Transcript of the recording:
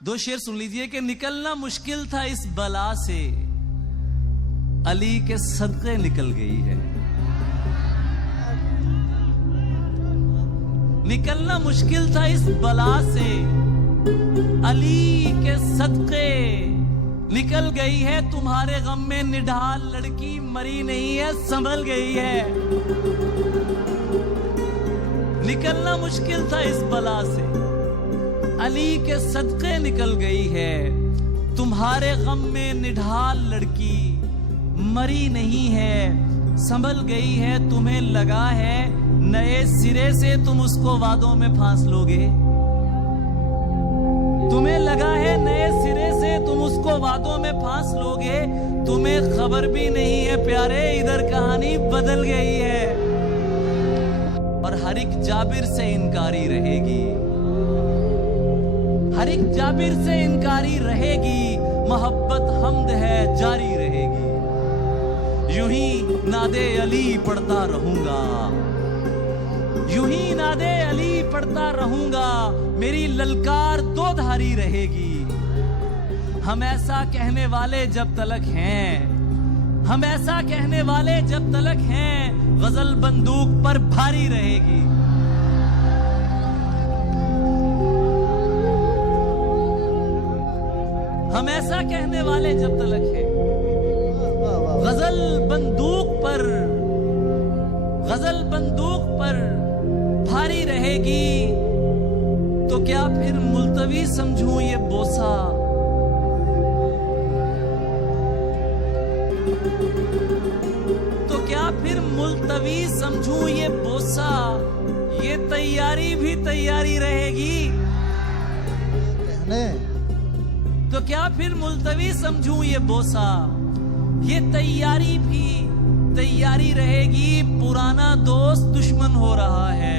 दो शेर सुन लीजिए कि निकलना मुश्किल था इस बला से, अली के सदक़े निकल गई है। निकलना मुश्किल था इस बला से, अली के सदक़े निकल गई है। तुम्हारे गम में निढाल लड़की मरी नहीं है, संभल गई है। निकलना मुश्किल था इस बला से, अली के सदक़े निकल गई है। तुम्हारे गम में निढाल लड़की मरी नहीं है, संभल गई है। तुम्हें लगा है नए सिरे से तुम उसको वादों में फांस लोगे। तुम्हें लगा है नए सिरे से तुम उसको वादों में फांस लोगे। तुम्हें खबर भी नहीं है प्यारे, इधर कहानी बदल गई है। और हर एक जाबिर से इनकारी रहेगी, हर एक जाबिर से इनकारी रहेगी। मोहब्बत हमद है जारी रहेगी। यूं ही नादे अली पढ़ता रहूंगा, यूं ही नादे अली पढ़ता रहूंगा। मेरी ललकार दो धारी रहेगी। हम ऐसा कहने वाले जब तलक हैं, हम ऐसा कहने वाले जब तलक हैं, गजल बंदूक पर भारी रहेगी। हम ऐसा कहने वाले जब तलक हैं, गजल बंदूक पर, गजल बंदूक पर भारी रहेगी। तो क्या फिर मुल्तवी समझूं ये बोसा, तो क्या फिर मुल्तवी समझूं ये बोसा। ये तैयारी भी तैयारी रहेगी। तो क्या फिर मुल्तवी समझूं ये बोसा। ये तैयारी भी तैयारी रहेगी। पुराना दोस्त दुश्मन हो रहा है,